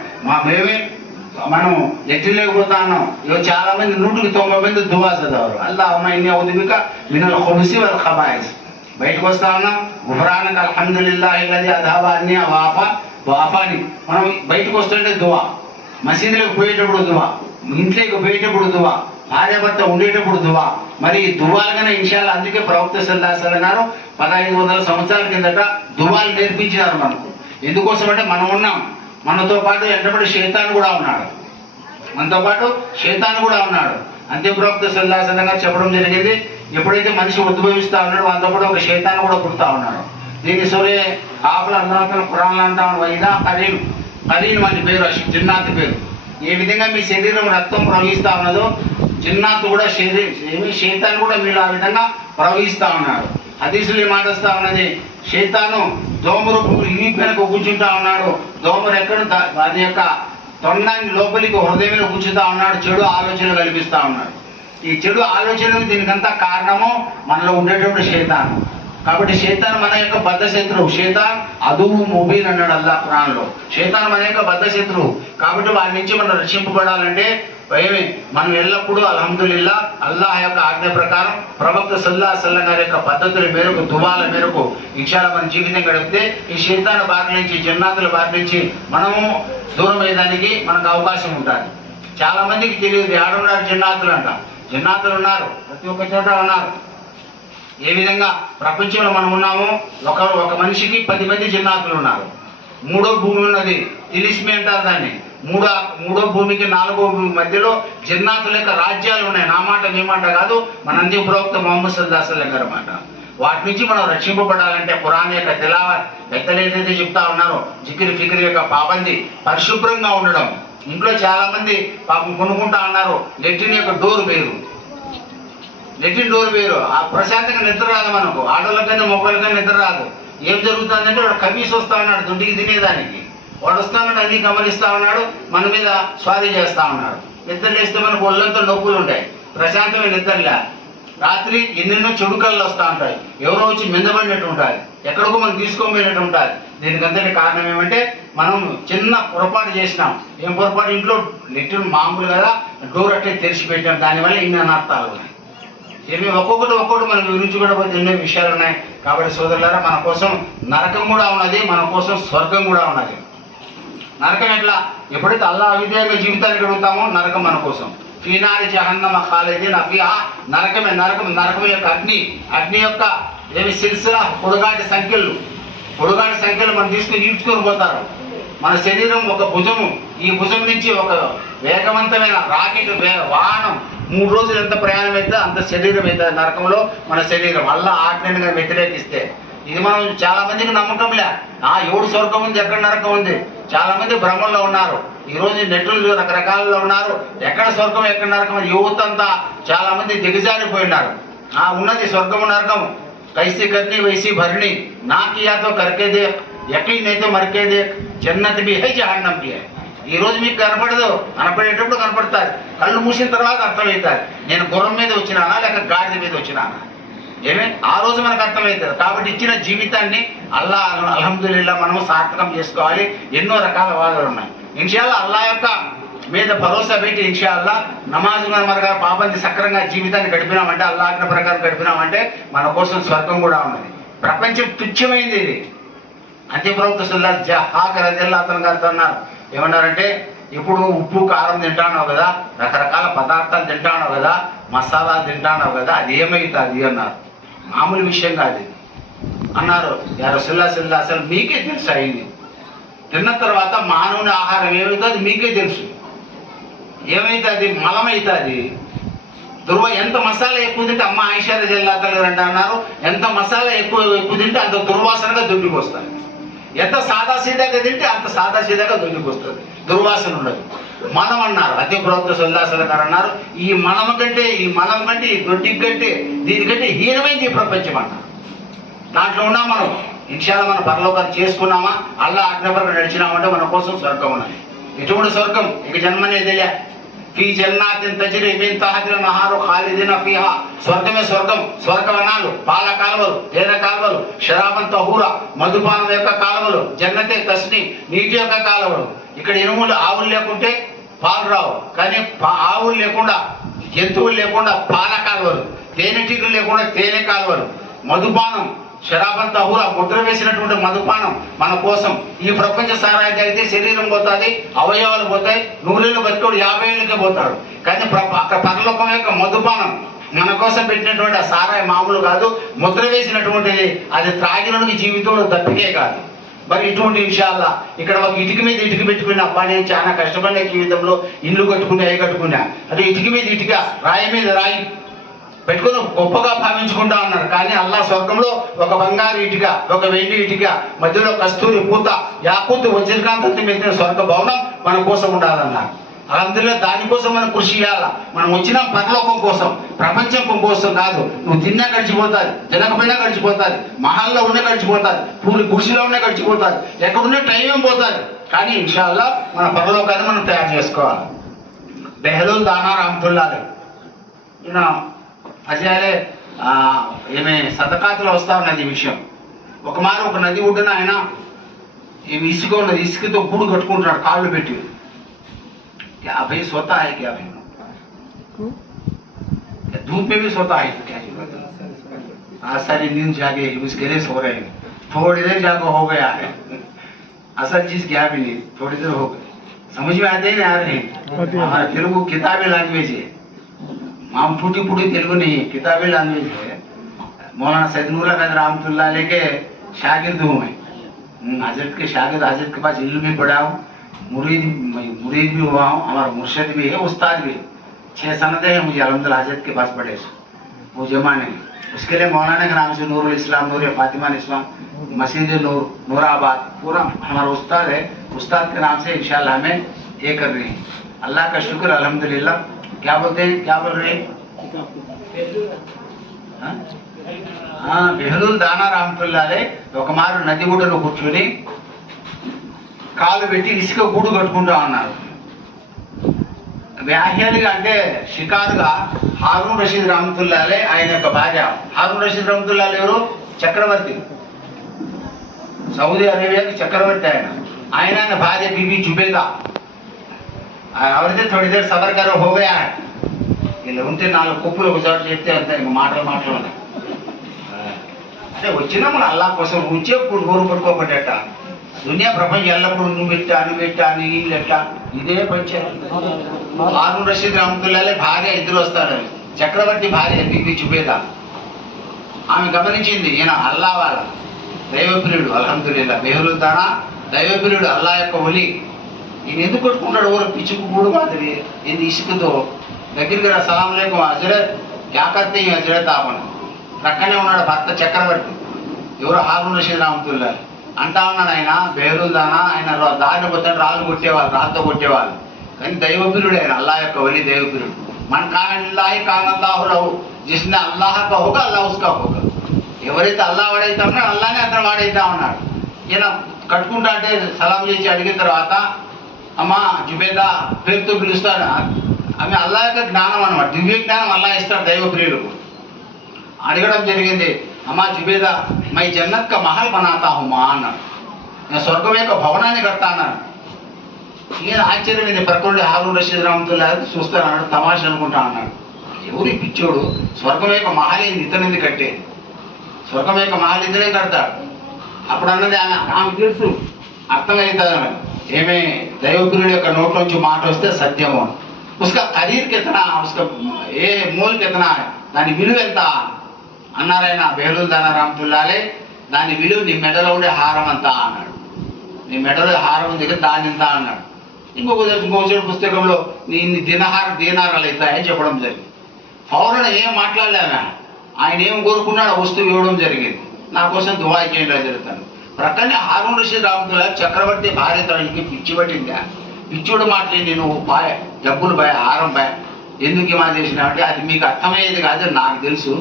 మనం ఎట్టిలేకపోతా ఉన్నాం. ఇక చాలా మంది 100కి 90 మంది దువా చదవరు. అల్లాహుమ్మా ఇన్నీ ఔదుబిక మినల్ ఖుబుసి వల్ ఖబాయిస్. బయటకు వస్తా ఉన్నాం, గుఫ్రానక అల్హమ్దులిల్లాహి అల్లజీ అద్హబ అన్నీ వాఫాని. మనం బయటకు వస్తుంటే దువా, మసీదులకు పోయేటప్పుడు దువా, ఇంట్లోకి పోయేటప్పుడు దువా, భార్యాభర్త ఉండేటప్పుడు దువా. మరి ఈ దువాలుగానే ఇన్షాల్లా అందుకే ప్రవక్త సల్లల్లాహు అలైహి వసల్లం గారు 1500 సంవత్సరాల కిందట దువాలు నేర్పించినారు మనకు. ఎందుకోసం అంటే మనం ఉన్నాం, మనతో పాటు ఎంతబడి శైతాన్ కూడా ఉన్నాడు, మనతో పాటు శైతాన్ కూడా ఉన్నాడు. అంతే ప్రవక్త సల్లల్లాహు అలైహి వసల్లం గారు చెప్పడం జరిగింది, ఎప్పుడైతే మనిషి ఉద్భవిస్తా ఉన్నాడో అంత కూడా ఒక శైతాన్ కూడా పుడతా ఉన్నాడు. దీన్ని సూర్య ఆఫ్ల అల్లాహ్ ఖురాన్లో అంటా ఉన్నాడు, వైదా కరీన్ అని పేరు, జిన్నాత్ పేరు. ఏ విధంగా మీ శరీరం రక్తం ప్రవహిస్తా ఉన్నదో జిన్నాత్ కూడా శైతాన్ కూడా మీరు ఆ విధంగా ప్రవహిస్తా ఉన్నాడు. హదీసులు ఈ మాట వస్తా ఉన్నది, శైతాను దోమరు వెనక కూర్చుంటా ఉన్నాడు, దోమరు ఎక్కడ దాని యొక్క తొండాన్ని లోపలికి హృదయంలో కూర్చుంటా ఉన్నాడు, చెడు ఆలోచనలు కల్పిస్తా ఉన్నాడు. ఈ చెడు ఆలోచనలు దీనికంతా కారణము మనలో ఉండేటువంటి శైతాను. కాబట్టి శైతాన్ మన యొక్క బద్ధ శత్రువు. శైతాన్ అదువు ముబీన్ అన్నాడు అల్లాహ్ ఖురాన్లో. శైతాన్ మన యొక్క బద్ధ శత్రువు. కాబట్టి వారి నుంచి మనం రక్షింపబడాలంటే మనం ఎల్లప్పుడూ అల్హమ్దులిల్లా అల్లాహ్ యొక్క ఆజ్ఞ ప్రకారం ప్రవక్త సల్లల్లాహు అలైహి వసల్లం గారి యొక్క పద్ధతుల మేరకు, దువాల మేరకు ఇన్షాల్లా మన జీవితం గడిపితే ఈ శైతాన్ బారి నుంచి, జన్నాతుల బారి నుంచి మనము దూరం అయ్యేదానికి మనకు అవకాశం ఉంటుంది. చాలా మందికి తెలియదు ఆడున్నారు జన్నాతులు అంట. జన్నాతులు ఉన్నారు, ప్రతి ఒక్క చోట ఉన్నారు. ఏ విధంగా ప్రపంచంలో మనం ఉన్నామో ఒక మనిషికి 10 మంది జిన్నాతులు ఉన్నారు. 3వ భూమి ఉన్నది, తిలిస్మి అంటారు దాన్ని. మూడో భూమికి 4వ భూమి మధ్యలో జిన్నాతుల యొక్క రాజ్యాలు ఉన్నాయి. నా మాట మీ మాట కాదు, మన అంది ప్రవక్త ముహమ్మద్ సల్లల్లాహు అలైహి వసల్లం గారి మాట. వాటి నుంచి మనం రక్షింపబడాలంటే ఖురాన్ యొక్క తిలావత్, పెద్దలు ఏదైతే చెప్తా ఉన్నారో జికిర్ ఫిక్ర్ యొక్క పాబంది, పరిశుభ్రంగా ఉండడం. ఇంట్లో చాలా మంది పాపం కొనుక్కుంటా ఉన్నారు, లెట్రిన్ యొక్క డోర్ వేరు, లెట్రిన్ డోర్ వేరు. ఆ ప్రశాంతంగా నిద్ర రాదు మనకు, ఆడోళ్ళకైనా మొబైల్కైనా నిద్ర రాదు. ఏం జరుగుతుందంటే వాడు కమీస్ వస్తా ఉన్నాడు దుడ్డికి తినేదానికి, వాడు వస్తానని అన్ని గమనిస్తా ఉన్నాడు, మన మీద స్వారీ చేస్తా ఉన్నాడు. నిద్ర లేస్తే మనకు ఒళ్ళంతా నొప్పులు ఉంటాయి, ప్రశాంతమైన నిద్రలే. రాత్రి ఎన్నెన్నో చెడు కళ్ళు వస్తూ ఉంటాయి, ఎవరో వచ్చి మిందబడినట్టు ఉంటుంది, ఎక్కడికో మనం తీసుకోబోయినట్టు ఉంటుంది. దీనికంతటి కారణం ఏమంటే మనం చిన్న పొరపాటు చేసినాం. ఏం పొరపాటు? ఇంట్లో లెట్రిన్ మామూలు కదా, డోర్ అట్టే తెరిచి పెట్టాం, దానివల్ల ఇన్ని అనర్థాలు ఉన్నాయి. ఏమి ఒక్కొక్కటి మనం వివరించుకోవడం ఎన్నో విషయాలు ఉన్నాయి. కాబట్టి సోదరులారా, మన కోసం నరకం కూడా ఉన్నది, మన కోసం స్వర్గం కూడా ఉన్నది. నరకం ఎట్లా? ఎప్పుడైతే అల్లాహ్ అవిధేయంగా జీవితాన్ని గడుపుతామో నరకం మన కోసం. ఫీనారి జహన్నమ ఖాలిదీన ఫీహా, నరకం యొక్క అగ్ని యొక్క ఏమి సిల్సిలా, పొడుగాటి సంఖ్యలు మనం ఈడ్చుకొని పోతారు. మన శరీరం ఒక భుజము, ఈ భుజం నుంచి ఒక వేగవంతమైన రాకెట్ వాహనం 3 రోజులు ఎంత ప్రయాణం అయితే అంత శరీరం అయితే నరకంలో మన శరీరం అల్లాహ్ ఆజ్ఞగా వ్యతిరేకిస్తే. ఇది మనం చాలా మందికి నమ్మకంలే. ఎవడు స్వర్గం ఉంది, ఎక్కడ నరకం ఉంది, చాలా మంది భ్రమంలో ఉన్నారు. ఈ రోజు నెట్లు రకరకాలలో ఉన్నారు, ఎక్కడ స్వర్గం ఎక్కడ నరకం. యువత అంతా చాలా మంది దిగజారిపోయినారు. ఉన్నది స్వర్గము నరకం, కైసి కర్ని వైసి భరణి, నా కియాతో కరికేదే, యకీనైతే మరికేదే, జన్నత్ బి హై జహన్నం బి హై. ఈ రోజు మీకు కనపడదు, కనపడేటప్పుడు కనపడతారు, కళ్ళు మూసిన తర్వాత అర్థమవుతారు నేను గుర్రం మీద వచ్చినానా లేక గాడిద మీద వచ్చినానా. ఆ రోజు మనకు అర్థమవుతుంది. కాబట్టి ఇచ్చిన జీవితాన్ని అల్హమ్దులిల్లా మనము సార్థకం చేసుకోవాలి. ఎన్నో రకాల వాదాలు ఉన్నాయి. ఇన్షాల్లా అల్లాహ్ యొక్క మీద భరోసా పెట్టి ఇన్షాల్లా నమాజ్ మరగా పాపంది సక్రంగా జీవితాన్ని గడిపినామంటే, అల్లాహ్ ప్రకారం గడిపినామంటే మన కోసం స్వర్గం కూడా ఉన్నది. ప్రపంచం తుచ్చమైంది ఇది. అంతే ప్రవక్త సల్లల్లాహు అతను గారితో అన్నారు, ఏమన్నారంటే, ఇప్పుడు ఉప్పు కారం తింటాన్నావు కదా, రకరకాల పదార్థాలు తింటాన్నావు కదా, మసాలాలు తింటాన్నావు కదా, అది ఏమవుతుంది అన్నారు. మామూలు విషయం కాదు ఇది అన్నారు. యా రసూలుల్లాహ్ అసలు మీకే తెలుసు, అయింది తిన్న తర్వాత మానవుని ఆహారం ఏమవుతుంది మీకే తెలుసు. ఏమవుతుంది? మలమవుతుంది. ఎంత మసాలా ఎక్కువ తింటే, అమ్మ ఆయిషా రజల్లాహు అన్హా అన్నారు, ఎంత మసాలా ఎక్కువ తింటే అంత దుర్వాసనగా దొడ్డికి వస్తుంది. ఎంత సాదాసీదాగా తింటే అంత సాదాసీదాగా దొడ్డికి వస్తుంది, దుర్వాసన ఉండదు. మనం అన్నారు. అతి ప్రవక్త సల్లాహు గారు అన్నారు, ఈ మనం కంటే ఈ దొడ్డి కంటే దీనికంటే హీనమైంది ఈ ప్రపంచం అన్నారు. దాంట్లో ఉన్నాం మనం. ఇన్షాల్లా మన పరలోకాన్ని చేసుకున్నామా, అల్లా ఆజ్ఞాపరంగా నడిచినామంటే మన కోసం స్వర్గం ఉన్నది. ఎటువంటి స్వర్గం? ఇక జన్మనేదిలే. ఫీ జన్నాతిన్ తజ్రీ మిన్ తహతిల్ నహారు ఖాలిదీన ఫీహా. స్వర్గమే స్వర్గం. స్వర్గవనాలు, పాల కాలువలు, తేనె కాలువలు, షరాబన్ తహూరా, మధుపానం యొక్క కాలువలు, జన్నతే తస్నీ, నీటి యొక్క కాలువలు. ఇక్కడ ఇనుములు ఆవులు లేకుంటే పాలు రావు, కానీ ఆవులు లేకుండా, జంతువులు లేకుండా పాల కాలువలు, తేనెటీగలు లేకుండా తేనె కాలువలు, మధుపానం, షరాబన్ తహూరా, ముద్ర వేసినటువంటి మధుపానం మన కోసం. ఈ ప్రపంచ సారాయి అయితే శరీరం పోతుంది, అవయవాలు పోతాయి. 100 ఏళ్ళు బతికోడు 50 ఏళ్ళకే పోతాడు. కానీ అక్కడ పరలోకం యొక్క మధుపానం మన కోసం పెట్టినటువంటి ఆ సారాయి మామూలు కాదు, ముద్ర వేసినటువంటిది. అది త్రాగినోడికి జీవితంలో తప్పికే కాదు. మరి ఇటువంటి విషయాల్లో ఇక్కడ ఒక ఇటుక మీద ఇటుక పెట్టుకున్న అబ్బా నేను చాలా కష్టపడిన జీవితంలో, ఇల్లు కట్టుకున్నా, ఏ కట్టుకున్నా, అదే ఇటుక మీద ఇటుక, రాయి మీద రాయి పెట్టుకుని గొప్పగా భావించుకుంటా ఉన్నారు. కానీ అల్లా స్వర్గంలో ఒక బంగారు ఇటుక, ఒక వెండి ఇటుక, మధ్యలో కస్తూరి పూత, యాకూతు వజ్రకాంతంతో మెలిగిన స్వర్గ భవనం మన కోసం ఉండాలన్నారు. అందులో దానికోసం మనం కృషి చేయాల. మనం వచ్చిన పరలోకం కోసం, ప్రపంచం కోసం కాదు. నువ్వు తిన్నా గడిచిపోతుంది, తినకపోయినా గడిచిపోతుంది, మహల్లో ఉన్న గడిచిపోతుంది, పూరి గుడిసిలో ఉన్న గడిచిపోతుంది, ఎక్కడున్న టైం ఏం పోతుంది. కానీ ఇన్షాల్లా మన పరలోకాన్ని మనం తయారు చేసుకోవాలి. బెహలూల్ దానా రహమతుల్లాహ్ ఈయన అజయాలే ఏమే సదకాతులు వస్తా ఉన్నది ఈ విషయం. ఒక మారు ఒక నది ఒడ్డున ఆయన ఏమి ఇసుక ఉన్నది, ఇసుకతో గూడు కట్టుకుంటున్నాడు కాళ్ళు పెట్టి. क्या भाई सोता है क्या भाई? धूप में भी सोता है क्या? आज सारी नींद जागे उसके लिए सो रहे हैं. थोड़ी देर जागो हो गया है, असल चीज क्या भी नहीं, थोड़ी देर हो गई. समझ में आते ही नहीं आ रहे हैं. हमारा तेलुगु किताबी लैंग्वेज है, हम फूटी फूटी तेलुगु नहीं है, किताबी लैंग्वेज है. मौलाना सैदुल्लाह कादर रहमतुल्लाह अलैह के शागिर्द हूँ मैं. हजरत के शागिर्द, हजरत के पास इल्म भी पढ़ा हूँ, मुरीद भी हुआ हूँ, हमारा मुर्शिद भी है, उस्ताद भी. 6 सनदे हैं मुझे अल्हम्दुलिल्लाह हजरत के पास पढ़े वो जमाने में. उसके लिए मौलाना के नाम से नूरुल इस्लाम, नूर फातिमा इस्लाम, मस्जिद नूर, नूराबाद पूरा हमारा उस्ताद है. उस्ताद के नाम से इंशाल्लाह हमें ये कर रहे हैं. अल्लाह का शुक्र अल्हम्दुलिल्लाह. क्या बोलते हैं, क्या बोल रहे हैं? हाँ, బెహలూల్ దానా రహమతుల్లాహ్ అలైహ్ ఒక మారు నది ఒడ్డున కూర్చొని కాలు పెట్టి ఇసుక గూడు కట్టుకుంటా ఉన్నారు. వ్యాహ్యాలుగా అంటే షికారుగా హారూన్ రషీద్ రహమతుల్లాహ్ అలైహ్ ఆయన యొక్క భార్య. హారూన్ రషీద్ రహమతుల్లాహ్ అలైహ్ ఎవరు? చక్రవర్తి, సౌదీ అరేబియాకి చక్రవర్తి ఆయన. ఆయన భార్య బీబీ జుబేదా. ఎవరైతే थोड़ी देर सबर करो हो गया है. ఇలా ఉంటే 4 కుప్పులు ఒకసారి చెప్తే అంతే, ఇంక మాటలు అంటే వచ్చినా మన అల్లా కోసం ఉంచే గోరు పట్టుకోబడ్డట. దునియా ప్రపంచం ఎల్లప్పుడు నువ్వు పెట్టా నీళ్ళు ఎట్టా ఇదే పంచారు. హారూన్ రషీద్ రహమతుల్లాహ్ అలైహ్ భార్య ఇద్దరు వస్తారు. చక్రవర్తి భార్య బీబీ జుబేదా. ఆమె గమనించింది ఈయన అల్లా వాళ్ళ దైవప్రియుడు. అల్హమ్దులిల్లాహ్ బెహలూల్ దానా దైవప్రియుడు, అల్లా యొక్క ఒలి. ఈయన ఎందుకు కొట్టుకుంటాడు? ఊరు పిచ్చుకు గూడు మాదిరి ఇది ఇసుకతో. దగ్గరికి రా, సలాం అలైకుం హజరత్, క్యా కర్తే హై హజరత్ ఆపన. ప్రక్కనే ఉన్నాడు భర్త చక్రవర్తి, ఎవరు? హారూన్ రషీద్ రహమతుల్లాహ్. అంటా ఉన్నాడు ఆయన బెహలూల్ దానా. ఆయన దారిని పోతే రాళ్ళు కొట్టేవాళ్ళు, రాళ్ళతో కొట్టేవాళ్ళు. కానీ దైవప్రియుడు ఆయన, అల్లా యొక్క ఒలి దైవప్రియుడు. మన కానల్లాహి కానల్లాహు లహు, జిస్నే అల్లాహ్ కా హోగా అల్లాహ్ ఉస్కా హోగా. ఎవరైతే అల్లా వాడైతా ఉన్నాడో అల్లానే అతను వాడైతా ఉన్నాడు. ఈయన కట్టుకుంటా అంటే సలాం చేసి అడిగిన తర్వాత అమ్మా జుబేదా పేరుతో పిలుస్తాడు. ఆమె అల్లా యొక్క జ్ఞానం అన్నమాట, దివ్య జ్ఞానం అల్లా ఇస్తాడు దైవప్రియుడు. అడగడం జరిగింది, అమ్మా జుబేదా మై జన్నత్ కా మహల్ బనాతా హూ మా అన్నాడు. నేను స్వర్గం యొక్క భవనాన్ని కడతా అన్నాడు. ఈయన ఆశ్చర్యం ఇది ప్రకృతి. హారూన్ రషీద్ రహమతుల్లాహ్ చూస్తాను అన్నాడు, తమాషా అనుకుంటా అన్నాడు. ఎవరి పిచ్చోడు? స్వర్గం యొక్క మహల్ ఏంది ఇతనింది కట్టేది? స్వర్గం యొక్క మహల్ ఇతనే కడతాడు. అప్పుడు అన్నది ఆమె తెలుసు, అర్థమవుతుంది ఆమె. ఏమే దైవప్రియుడి యొక్క నోట్లోంచి మాట వస్తే సత్యము. ఉస్కా ఖరీద్ కితనా, ఉస్కా ఏ మూల్ కితనా, దాని విలువ ఎంత అన్నారాయన బెహలూల్ దానా రహమతుల్లాహ్ అలైహ్. దాని విలువ నీ మెడలో ఉండే హారం అంతా అన్నాడు. నీ మెడలో హారం దగ్గర దాని ఎంత అన్నాడు. ఇంకొక పుస్తకంలో ఇన్ని దీనారాలు అవుతాయని చెప్పడం జరిగింది. ఫౌరన్ ఏం మాట్లాడలేమా, ఆయన ఏం కోరుకున్నాడో వస్తువు ఇవ్వడం జరిగింది. నా కోసం దువా చేయడం జరుగుతాను. ప్రక్కనే హారూన్ రషీద్ రహమతుల్లాహ్ చక్రవర్తి భార్య తనకి పిచ్చి పట్టిందా, ఇచ్చుడు మాటలేండి నువ్వు బాయ్ డబ్బులు బాయ్ ఆరం బాయ్ ఎందుకు ఇమా చేసినావు అంటే అది మీకు అర్థమయ్యేది కాదు నాకు తెలుసు,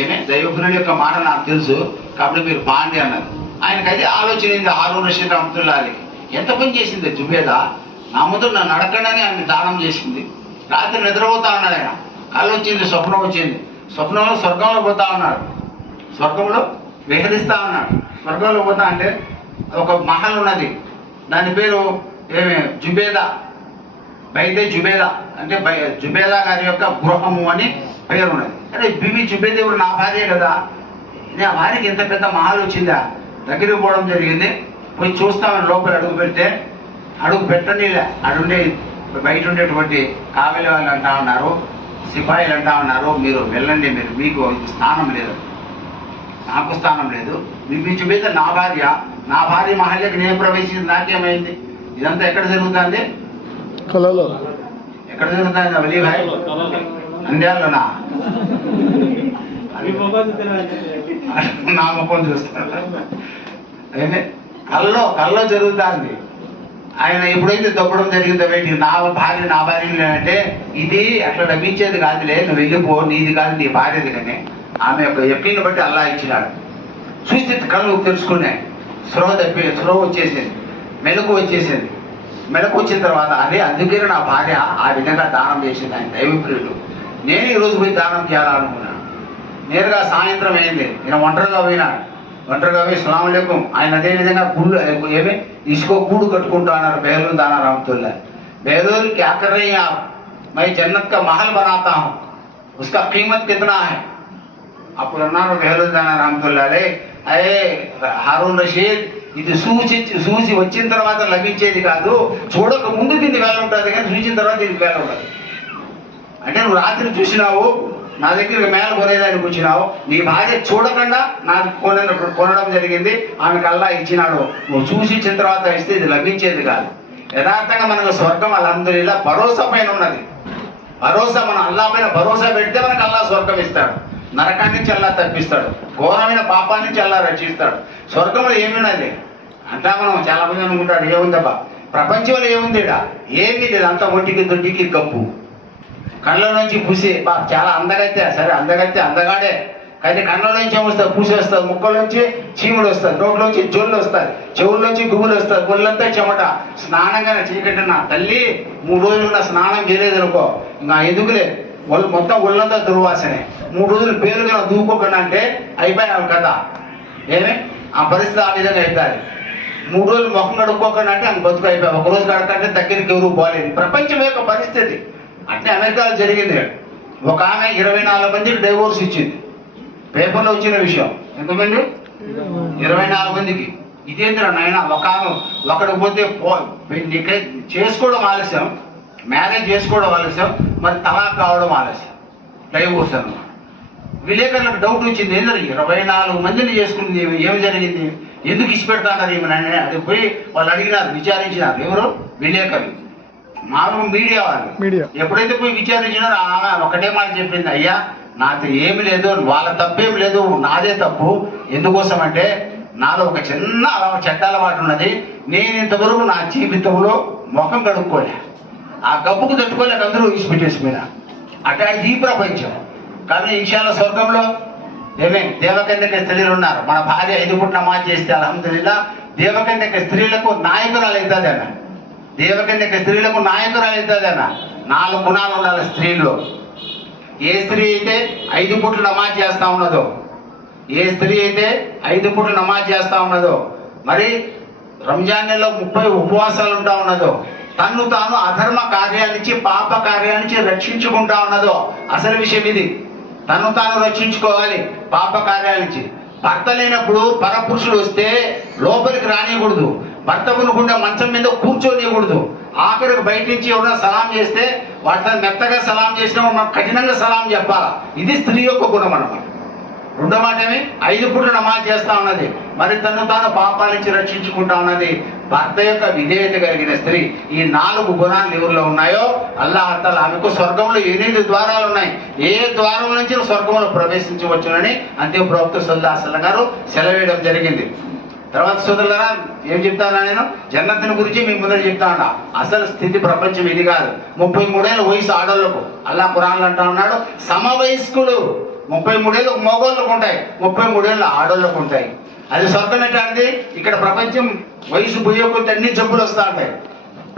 ఏమే దైవపురుడి యొక్క మాట నాకు తెలుసు కాబట్టి మీరు పాండి అన్నారు. ఆయనకు అది ఆలోచన అయింది. హారూన్ రషీద్ రహమతుల్లాహి ఎంత పని చేసింది జుబేదా, నా ముందు నన్ను అడగండి ఆయన దానం చేసింది. రాత్రి నిద్రపోతా ఉన్నాడు ఆయన, కళ్ళు వచ్చింది, స్వప్నం వచ్చింది. స్వప్నంలో స్వర్గంలో పోతా ఉన్నాడు, స్వర్గంలో విహరిస్తా ఉన్నాడు. స్వర్గంలో పోతా అంటే ఒక మహల్ ఉన్నది, దాని పేరు ఏమి జుబేదా, బైతే జుబేదా అంటే జుబేదా గారి యొక్క గృహము అని పేరు ఉన్నది. అరే బిబి జుబేదా ఇప్పుడు నా భార్య కదా, నా భార్యకి ఇంత పెద్ద మహల్ వచ్చిందా, దగ్గరికి పోవడం జరిగింది. పోయి చూస్తామని లోపల అడుగు పెడితే అడుగు పెట్టనీలే, అడుండే బయట ఉండేటువంటి కావలి వాళ్ళు అంటా ఉన్నారు, సిపాయిలు అంటా ఉన్నారు, మీరు వెళ్ళండి, మీరు మీకు స్థానం లేదు, నాకు స్థానం లేదు. బిబి జుబేదా నా భార్య మహల్యకి నేను ప్రవేశించింది, నాకేమైంది? ఇదంతా ఎక్కడ జరుగుతుంది? కళలో. ఎక్కడ జరుగుతుంది వలీ భాయ్? అంద్యాల్లోనా? నా ముఖం చూస్తాను. అయితే కళ్ళలో జరుగుతుంది. ఆయన ఎప్పుడైతే దొబ్బడం జరిగిందో బయటికి నా భార్య అంటే ఇది అట్లా లభించేది కాదులే, నువ్వు వెళ్ళిపో, నీది కాదు నీ భార్యది. కానీ ఆమె యొక్క యకీన్ని బట్టి అల్లా ఇచ్చినాడు. చూస్తే కళ్ళు తెలుసుకున్నాయి, స్పృహ వచ్చేసింది, మెలకు వచ్చేసింది. మెలకు వచ్చిన తర్వాత అదే అందుకే నా భార్య ఆ విధంగా దానం చేసింది. ఆయన దైవప్రియుడు. నేను ఈరోజు పోయి దానం చేయాలనుకున్నాను. నేరుగా సాయంత్రం అయింది, నేను ఒంటరిగా పోయినాడు. ఒంటరిగా పోయి సలాం అలైకుం. ఆయన అదేవిధంగా గుళ్ళు ఏమి ఇసుకో గూడు కట్టుకుంటా అన్నారు బెహలూర్ దానా రహమతుల్లాహి. బెహలూర్ క్యా కర్ రహీ హై ఆప్? మై జన్నత్ కా మహల్ బనాతా హూం, ఉస్కా కీమత్ కిतना है? అప్పుడు అన్నారు బెహలూర్ దానా రహమతుల్లాహి, అరే హారూన్ రషీద్, ఇది చూసి వచ్చిన తర్వాత లభించేది కాదు, చూడక ముందు దీనికి వేల ఉంటుంది కానీ చూసిన తర్వాత దీనికి వేల ఉంటుంది. అంటే నువ్వు రాత్రి చూసినావు, నా దగ్గర మేళ కొనేదానికి వచ్చినావు, నీ భార్య చూడకుండా నాకు కొనడం జరిగింది, ఆమెకు అల్లా ఇచ్చినాడు. నువ్వు చూసి ఇచ్చిన తర్వాత ఇస్తే ఇది లభించేది కాదు. యథార్థంగా మనకు స్వర్గం అల్హమ్దులిల్లా భరోసా పైన ఉన్నది. భరోసా, మనం అల్లా పైన భరోసా పెడితే మనకు అల్లా స్వర్గం ఇస్తాడు, నరకాన్ని నుంచి అల్లా తప్పిస్తాడు, ఘోరమైన పాపాన్ని నుంచి అల్లా రక్షిస్తాడు. స్వర్గంలో ఏమున్నది అంటా మనం చాలా మంది అనుకుంటాడు, ఏముందబ్బా ప్రపంచంలో ఏముంది, ఏమీ లేదు, అంతా ఒంటికి దొడ్డికి గబ్బు, కళ్ళ నుంచి పూసి చాలా అందగత్తే, సరే అందగత్తే అందగాడే, కానీ కళ్ళ నుంచి ఏమొస్తుంది, పూసి వస్తుంది, ముక్కలోంచి చీముడు వస్తుంది, నోట్లోంచి జొల్లు వస్తుంది, చెవుల్లోంచి గుబులు వస్తుంది, ఒళ్ళంతా చెమట. స్నానంగానే చీకటి నా తల్లి 3 రోజులు స్నానం చేయలేదు అనుకో, ఇంకా ఎందుకులే, మొత్తం ఒళ్ళంతా దుర్వాసనే. 3 రోజులు పేరుగా దూకోకుండా అంటే అయిపోయావు కదా, ఏమి ఆ పరిస్థితి ఆ విధంగా అవుతుంది. 3 రోజులు ముఖం కడుక్కోకుండా అంటే ఆమె బతుకు అయిపోయావు. 1 రోజు కడకంటే దగ్గరికి ఎవరు పోలేదు. ప్రపంచం యొక్క పరిస్థితి అంటే అమెరికాలో జరిగింది. ఒక ఆమె 24 మందికి డైవోర్స్ ఇచ్చింది, పేపర్లో వచ్చిన విషయం. ఎంతమంది? 24 మందికి. ఇదేంద్రా నాయన, ఒక ఆమె ఒకడికి పోతే చేసుకోవడం ఆలస్యం, మ్యారేజ్ చేసుకోవడం ఆలస్యం, మరి తలాక్ కావడం ఆలస్యం, డైవోర్స్ అన్నమాట. విలేకరులకు డౌట్ వచ్చింది, ఏంటంటే 24 మందిని చేసుకుంది, ఏమి జరిగింది, ఎందుకు ఇచ్చిపెడతాన్నారు ఏమని. అది పోయి వాళ్ళు అడిగినారు, విచారించినారు. ఎవరు? విలేకరులు, మామూలు మీడియా వాళ్ళు. ఎప్పుడైతే పోయి విచారించినారో ఆమె ఒకటే మాట చెప్పింది, అయ్యా నాతో ఏమి లేదు, వాళ్ళ తప్పేమి లేదు, నాదే తప్పు. ఎందుకోసం అంటే నాలో ఒక చిన్న చెడ్డ అలవాటు ఉన్నది, నేను ఇంతవరకు నా జీవితంలో ముఖం కడుక్కోలే, ఆ గబ్బుకు తట్టుకోలేక అందరూ విడిచిపెట్టేసిపోయినా. అట్లా ఈ ప్రపంచం. కానీ ఇన్షాల్లా స్వర్గంలో ఏమే దేవకన్యక స్త్రీలు ఉన్నారు. మన భార్య 5 పూట నమాజ్ చేస్తే అల్హమ్దులిల్లా దేవకన్యక స్త్రీలకు నాయకురాలు అవుతుంది అన్న, దేవకన్యక స్త్రీలకు నాయకురాలు అవుతుంది అన్న. 4 గుణాలు ఉండాలి స్త్రీల్లో. ఏ స్త్రీ అయితే 5 పూటలు నమాజ్ చేస్తా ఉన్నదో, ఏ స్త్రీ అయితే 5 పూటలు నమాజ్ చేస్తా ఉన్నదో, మరి రంజాన్ నెలలో 30 ఉపవాసాలు ఉంటా ఉన్నదో, తన్ను తాను అధర్మ కార్యాల నుంచి పాప కార్యాల నుంచి రక్షించుకుంటా ఉన్నదో, అసలు విషయం ఇది. తను తాను రక్షించుకోవాలి పాప కార్యాల నుంచి. భర్త లేనప్పుడు పరపురుషుడు వస్తే లోపలికి రానియకూడదు, భర్త కొనుక్కుంటే మంచం మీద కూర్చోనియకూడదు. ఆఖరికి బయట నుంచి ఎవరైనా సలాం చేస్తే వాటిని మెత్తగా సలాం చేసినా మనం కఠినంగా సలాం చెప్పాలా. ఇది స్త్రీ యొక్క గుణం అన్నమాట. రెండో మాట ఏమి? 5 పూటలు నమాజ్ చేస్తా ఉన్నది, మరి తను తాను పాపాల నుంచి రక్షించుకుంటా ఉన్నది. భర్త యొక్క విధేయత కలిగిన స్త్రీ. ఈ 4 గుణాలు ఎవరిలో ఉన్నాయో అల్లాహ్ తఆలా ఆమెకు స్వర్గంలో 8 ద్వారాలు ఉన్నాయి, ఏ ద్వారం నుంచి స్వర్గంలో ప్రవేశించవచ్చునని అంతే ప్రవక్త సల్లల్లాహు అలైహి వసల్లం గారు సెలవేయడం జరిగింది. తర్వాత సోదరులారా ఏం చెప్తానా నేను జన్నతిని గురించి మీ ముందర చెప్తాను. అసలు స్థితి ప్రపంచం ఇది కాదు. 33 ఏళ్ళ వయసు ఆడోళ్ళకు అల్లా ఖురాన్లో అంటా ఉన్నాడు, సమవయస్కులు 33 ఏళ్ళు మగోళ్ళకు ఉంటాయి, 33 ఏళ్ళు ఆడోళ్ళకు ఉంటాయి. అది స్వర్గం ఎట్లాంటిది? ఇక్కడ ప్రపంచం వయసు పోయే కొద్ది అన్ని జబ్బులు వస్తూ ఉంటాయి.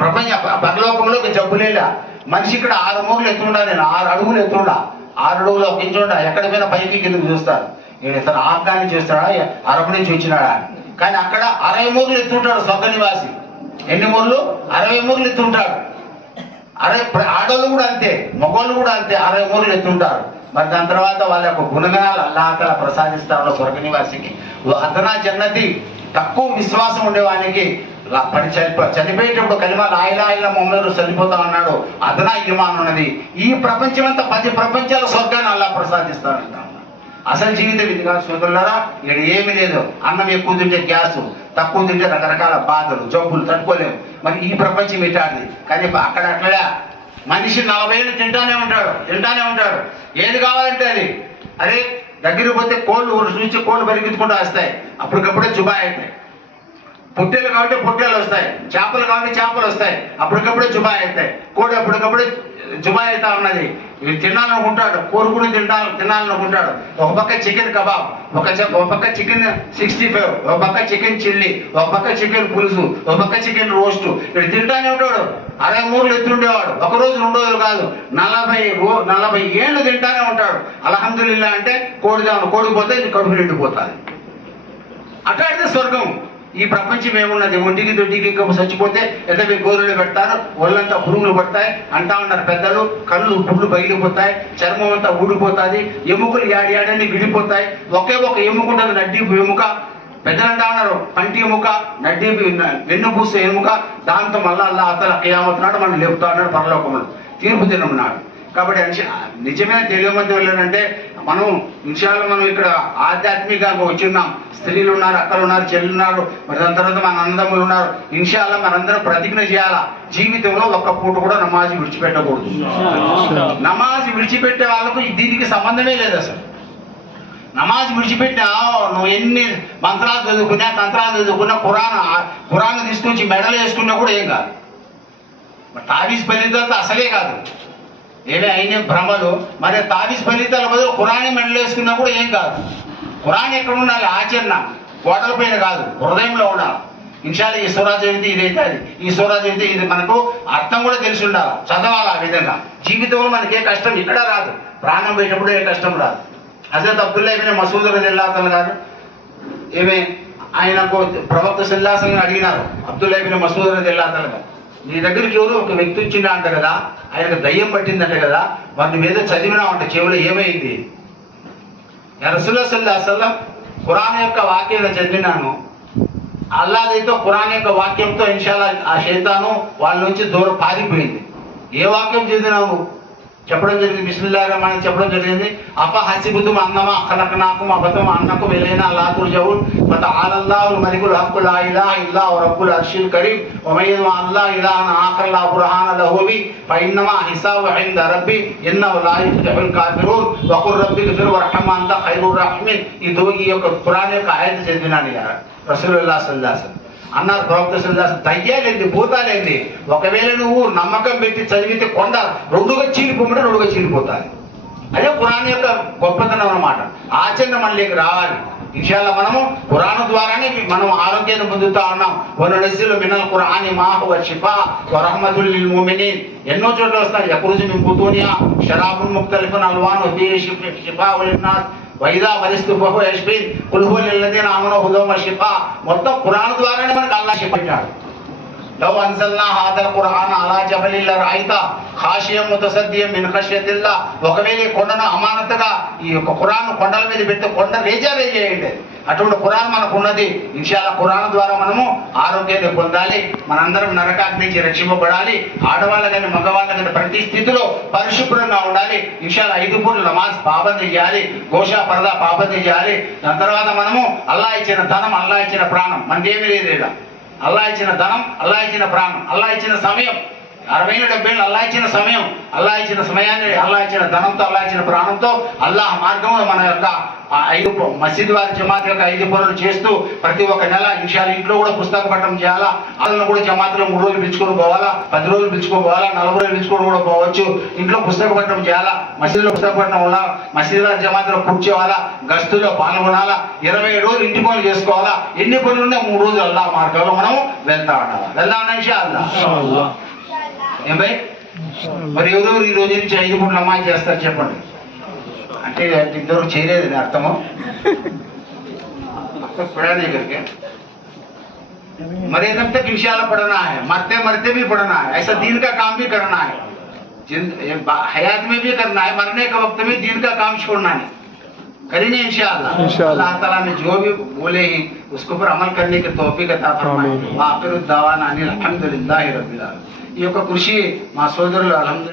ప్రపంచ పరలోకంలో జబ్బులేలా. మనిషి ఇక్కడ 6 మూరలు ఎత్తుండా, నేను 6 అడుగులు ఎత్తుండా, 6 అడుగులు ఒక ఇంచుండా, ఎక్కడ పోయినా పైకి కిందకు చూస్తారు. నేను ఇతను ఆఫ్ఘాన్ నుంచి చూస్తాడా, అరబ్ నుంచి వచ్చినాడా, కానీ అక్కడ 60 మూరలు ఎత్తుంటాడు స్వర్గ నివాసి. ఎన్ని మూరలు? 60 మూరలు ఎత్తుంటాడు. ఆడోళ్ళు కూడా అంతే, మగోళ్ళు కూడా అంతే, 60 మూరలు ఎత్తుంటారు. మరి దాని తర్వాత వాళ్ళ యొక్క గుణగణాలు అల్లాహ్ ప్రసాదిస్తారు స్వర్గ నివాసికి. అదనా జన్నతి తక్కువ విశ్వాసం ఉండేవానికి చనిపోయేటప్పుడు కలిమా లా ఇలాహ ఇల్లల్లాహ్ ముహమ్మద్ చనిపోతా ఉన్నాడు, అదనా ఈమాన్ ఉన్నది. ఈ ప్రపంచం అంతా 10 ప్రపంచాల స్వర్గాన్ని అల్లాహ్ ప్రసాదిస్తారంట. అసలు జీవితం ఇది కాదు సోదరులారా. ఇక్కడ ఏమీ లేదు. అన్నం ఎక్కువ తింటే గ్యాస్, తక్కువ తింటే రకరకాల బాధలు జబ్బులు తట్టుకోలేము. మరి ఈ ప్రపంచం ఇట్లాంటిది. కానీ అక్కడ అట్లా మనిషి 40 ఏళ్ళు తింటానే ఉంటాడు. ఏది కావాలంటే అది. అరే దగ్గరికి పోతే కోళ్ళు చూసి కోళ్ళు పరిగెత్తుకుంటూ వస్తాయి, అప్పటికప్పుడే జుబాయ్ అవుతాయి. పొట్టేలు కాబట్టి పొట్టేలు వస్తాయి, చేపలు కాబట్టి చేపలు వస్తాయి, అప్పటికప్పుడే జుబాయ్ అవుతాయి. కోడి అప్పటికప్పుడే జుబాయ్ అవుతా ఉన్నది. ఇవి తినాలనుకుంటాడు, కోరుకుని తినాలనుకుంటాడు. ఒక పక్క చికెన్ కబాబ్, ఒక పక్క చికెన్ 65, ఒక పక్క చికెన్ చిల్లీ, ఒక పక్క చికెన్ పులుసు, ఒక పక్క చికెన్ రోస్ట్. ఇవి తింటానే ఉంటాడు. 60 మూరలు ఎత్తుండేవాడు. ఒక రోజు 2 రోజులు కాదు, 40 ఏళ్ళు తింటానే ఉంటాడు. అల్హమ్దులిల్లాహ్ అంటే కోడి పోతే ఇది కడుపు నిండిపోతుంది. అట్లాంటిది స్వర్గం. ఈ ప్రపంచం ఏమున్నది? ఒంటికి దొడ్డికి చచ్చిపోతే ఎదవి గోరులు పెడతారు, ఒళ్ళంతా పురుగులు పడతాయి అంటా ఉన్నారు పెద్దలు. కళ్ళు పుళ్ళు బయలుపోతాయి, చర్మం అంతా ఊడిపోతుంది, ఎముకలు యాడని విడిపోతాయి. ఒకే ఒక ఎముక ఉంటుంది, నడ్డీపు ఎముక. పెద్దలు అంటా ఉన్నారు పంటి ఎముక, నడ్డీపు వెన్నుపూసే ఎముక. దాంతో మళ్ళా అతల కియామత్ నాడు మనం లేపుతా ఉన్నాడు పరలోకములు, తీర్పు దినం నాడు. కాబట్టి నిజమైన తెలియమంది వెళ్ళారంటే మనం విషయాలు మనం ఇక్కడ ఆధ్యాత్మికంగా వచ్చిన్నాం. స్త్రీలు ఉన్నారు, అక్కలు ఉన్నారు, చెల్లు ఉన్నారు, మరి దాని తర్వాత మన అన్నదమ్ములు ఉన్నారు. ఇన్షాల్లా మనందరం ప్రతిజ్ఞ చేయాలా, జీవితంలో ఒక్క పూట కూడా నమాజ్ విడిచిపెట్టకూడదు. నమాజ్ విడిచిపెట్టే వాళ్ళకు దీనికి సంబంధమే లేదు అసలు. నమాజ్ విడిచిపెట్టినా నువ్వు ఎన్ని మంత్రాలు చదువుకున్నా, తంత్రాలు చదువుకున్నా, ఖురాన్ తీసుకొచ్చి మెడలు వేసుకున్నా కూడా ఏం కాదు. తావీజ్ ఫలితాలతో అసలే కాదు, ఏమే అయిన భ్రమలు. మరి తావీజ్ ఫలితాల బదులు ఖురాన్ మెడలు వేసుకున్నా కూడా ఏం కాదు. ఖురాన్ ఎక్కడ ఉండాలి? ఆచరణ గోడల పైన కాదు, హృదయంలో ఉండాలి. ఇన్షాల్లా ఈ సూరా చదివితే ఇదైతే అది, ఈ సూరా చదివితే ఇది, మనకు అర్థం కూడా తెలిసి ఉండాలి, చదవాలి. ఆ విధంగా జీవితంలో మనకి ఏ కష్టం ఇక్కడ రాదు, ప్రాణం పోయేటప్పుడు ఏ కష్టం రాదు. హజరత్ అబ్దుల్లా ఇబ్న్ మసూద్ రలియల్లాహు తఆలా గారు ఏమే ఆయనకు ప్రవక్త సల్లల్లాహు అలైహి వసల్లం అడిగినారు, అబ్దుల్లా ఇబ్న్ మసూద్ రలియల్లాహు తఆలా గారు, నీ దగ్గరికి ఎవరు ఒక వ్యక్తి వచ్చిండా అంట కదా, ఆయనకు దయ్యం పట్టిందంట కదా, వారిని మీద చదివినా అంట, చెవులో ఏమైంది? రసూలుల్లాహి సల్లల్లాహు అలైహి వసల్లం ఖురాన్ యొక్క వాక్యాలను చదివినాను, అల్లాహ్తో ఖురాన్ యొక్క వాక్యంతో ఇన్షాల్లా ఆ శైతాను వాళ్ళ నుంచి దూరం పారిపోయింది. ఏ వాక్యం చదివినావు? చెప్పడం జరిగింది, బిస్మిల్లాహిర్ రహమానిర్ రహీం చెప్పడం జరిగింది. అఫ హసిబుతుమ్ అన్నమా ఖలక్నాకుమ్ అబతం అన్నకుమ్ ఇలైనా లా తుర్జఊన్ ఫతఆలల్లాహుల్ మలికుల్ హక్కు లా ఇలాహ ఇల్లా హువ రబ్బుల్ అర్షిల్ కరీం వమన్ అల్లాహ్ ఇలాహన్ ఆఖర్ లా బుర్హాన లహు బి ఫఇన్నమా హిసాబు ఇంద రబ్బి ఇన్నహు లా యుఫ్లిహుల్ కాఫిరూన్ వఖుర్ రబ్బిగ్ఫిర్ వర్హమ్ అంత ఖైరుర్ రహీమీన్. ఈ యొక్క ఖురాన్ యొక్క ఆయత చదివినాను రసూలుల్లాహి సల్లల్లాహు అలైహి వసల్లం అన్నారు. ప్రవక్త సల్లల్లాహు అలైహి వసల్లం దయ్యాలేంది, భూతాలేంది, ఒకవేళ నువ్వు నమ్మకం పెట్టి చదివితే కొండ 2గా చీలిపోమంటే 2గా చీలిపోతాయి. అదే ఖురాన్ యొక్క గొప్పతనం అన్నమాట. ఆచరణ మనలోకి రావాలి. ఇన్షాల్లా మనము ఖురాన్ ద్వారానే మనం ఆరోగ్యాన్ని పొందుతా ఉన్నాం. వననజిలు మినల్ ఖురాని మా హువ షిఫా వ రహ్మతుల్ లిల్ ముమినీన్. ఎన్నో చోట్ల వస్తాయి, యఖ్రుజు మిన్ బుతూనిహా షరాబున్ ముఖ్తలిఫున్ అల్వాను ఫీహి షిఫాఉ లిన్నాస్ వైదా మరిస్తు బహు యష్ఫీన్ కుల్ హువ లిల్లదీన ఆమను హుదం వ షిఫా. మొత్తం ఖురాన్ ద్వారానే మనకు అల్లాహ్ షిఫా ఇచ్చాడు. లవ్ అన్జల్నా హాదల్ ఖురాన్ అలా జబలిల్ లరఐతా ఖాషియం ముతసద్దియం మిన్ ఖష్యతిల్లాహ్. ఒకవేళ ఈ కొండను అమానతగా ఈ యొక్క ఖురాన్ కొండల మీద పెడితే కొండ రేజేయండి. అటువంటి ఖురాన్ మనకు ఉన్నది. ఇన్షాల్లా ఖురాన్ ద్వారా మనము ఆరోగ్యాన్ని పొందాలి, మనందరం నరకాగ్ని నుంచి రక్షింపబడాలి. ఆడవాళ్ళ కానీ మగవాళ్ళ కానీ ప్రతి స్థితిలో పరిశుభ్రంగా ఉండాలి. ఇన్షాల్లా 5 పూటలు నమాజ్ పాబందీ చేయాలి, గోషా పరదా పాబందీ చేయాలి. దాని తర్వాత మనము అల్లాహ్ ఇచ్చిన ధనం, అల్లాహ్ ఇచ్చిన ప్రాణం, మనకేమీ లేదు. అల్లాహ్ ఇచ్చిన ధనం, అల్లాహ్ ఇచ్చిన ప్రాణం, అల్లాహ్ ఇచ్చిన సమయం, 60-70 ఏళ్ళు అల్లా ఇచ్చిన సమయం, అల్లా ఇచ్చిన సమయాన్ని, అల్లా ఇచ్చిన ధనంతో, అల్లా ఇచ్చిన ప్రాణంతో అల్లాహ్ మార్గంలో మన యొక్క 5 మసీద్ వారి జమాత్ యొక్క 5 పనులు చేస్తూ ప్రతి ఒక్క నెల ఇన్షాల్లా ఇంట్లో కూడా పుస్తక పఠనం చేయాలా. వాళ్ళని కూడా జమాత్లో 3 రోజులు పిలుచుకొని పోవాలా, 10 రోజులు పిలుచుకొని పోవాలా, 40 రోజులు పిలుచుకొని కూడా పోవచ్చు. ఇంట్లో పుస్తక పఠనం చేయాలా, మసీదులో పుస్తక పఠనం వల్ల మసీద్ వారి జమాత్లో కూర్చోవాలా, గస్తులో పాల్గొనాలా, 20 రోజులు ఇంటి పనులు చేసుకోవాలా. ఎన్ని పనులు ఉన్నా 3 రోజులు అల్లా మార్గంలో మనం వెళ్తా ఉండాలి ఇన్షాల్లా. ఏం భయ్? మరి ఎవరెవరు ఈ రోజు నుంచి 5 పూటలు నమాజ్ చేస్తారు చెప్పండి. అంటే ఇంతవరకు చేయలేదు అర్థము. पढ़ा नहीं करके मरे दम तक इंशाल्लाह पढ़ना है, मरते मरते भी पढ़ना है. ऐसा दीन का काम भी करना है, हयात में भी करना है, मरने के वक्त में दीन का काम छोड़ना नहीं. करेंगे इंशाल्लाह. अल्लाह ताला ने जो भी बोले हैं उसके ऊपर अमल करने की तौफीक अता फरमाए. आखिर दावाना अनिल हम्दुलिल्लाहि रब्बिल आलमीन. ఈ యొక్క కృషి మా సోదరులు అల్హమ్దులిల్లాహ్